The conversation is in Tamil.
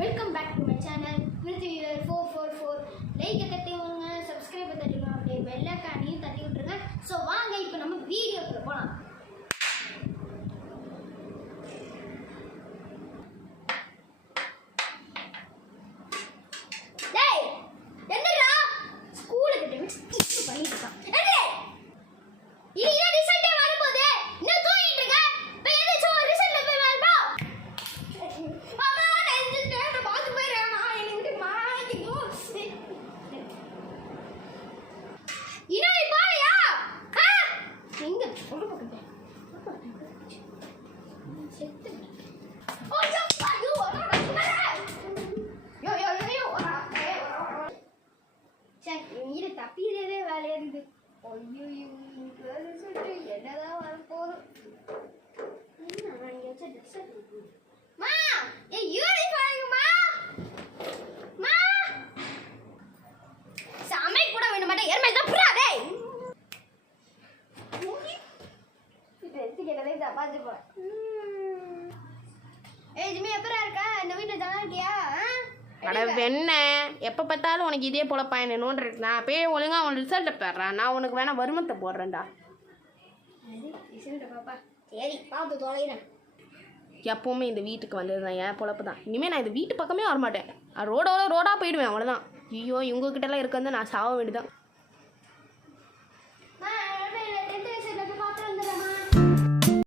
Welcome back to my channel பிரித்திவியர் 444. லைக்கை தட்டி விடுங்க, சப்ஸ்கிரைபை தட்டிடுங்க, அப்படியே பெல் ஐகானையும் தட்டி விட்டுருங்க. ஸோ வாங்க இப்போ நம்ம வீடியோக்குள்ள போகலாம். டேய் என்னடா ஸ்கூலுக்கு டைம் பண்ணிட்டு இருக்கான். இது ரிசல்ட்டே வரப்போகுது, இன்னும் தூங்கிட்டு இருக்க. இப்போ எந்திரிச்சு ஒரு ரிசல்ட் போய் வரப்போ மாமா நான் எந்திரிச்சிட்டேன், நான் பார்த்து போயிடுறேன். நான் என்னை விட்டு மாட்டிக்கும். இன்னும் நீ போறியா? எங்க சொல்ல போகிறேன் செத்து ஐயோ ஐயோ இது தப்பிடுறதே வேலையா இருக்குது. ஐயோ சொல்லிட்டு என்னதான் வரப்போதும். நான் இங்கே வச்ச ட்ரெஸ் மா ஏ யூனிஃபார்ம்மா மா சாமை கூட வேணும் மாட்டே ஏர்மே தப்புறா டேய் ட்ரெஸ் கேட்டதே தப்பாச்சு போ. ஏய் ஜிமி எப்பரா இருக்கா? இந்த வீட்டுல ஜானா இருக்கியா? அட வெண்ண எப்போ பார்த்தாலும் உனக்கு இதே போல பயணணும்னு இருக்கு. நான் அப்படியே ஒழுங்கா அவன் ரிசல்ட்டை பெறேன். நான் உனக்கு வேணா வருமத்தை போடுறேன்டா. பாப்பா சரி பார்த்து தொலைகிறேன். எப்பவுமே இந்த வீட்டுக்கு வந்ததுதான் என் பொழப்பு தான். இனிமேல் நான் இந்த வீட்டு பக்கமே வரமாட்டேன். ரோடாக போயிடுவேன், அவ்வளோதான். ஐயோ இவங்ககிட்டலாம் இருக்க வந்து நான் சாக வேண்டியதான்.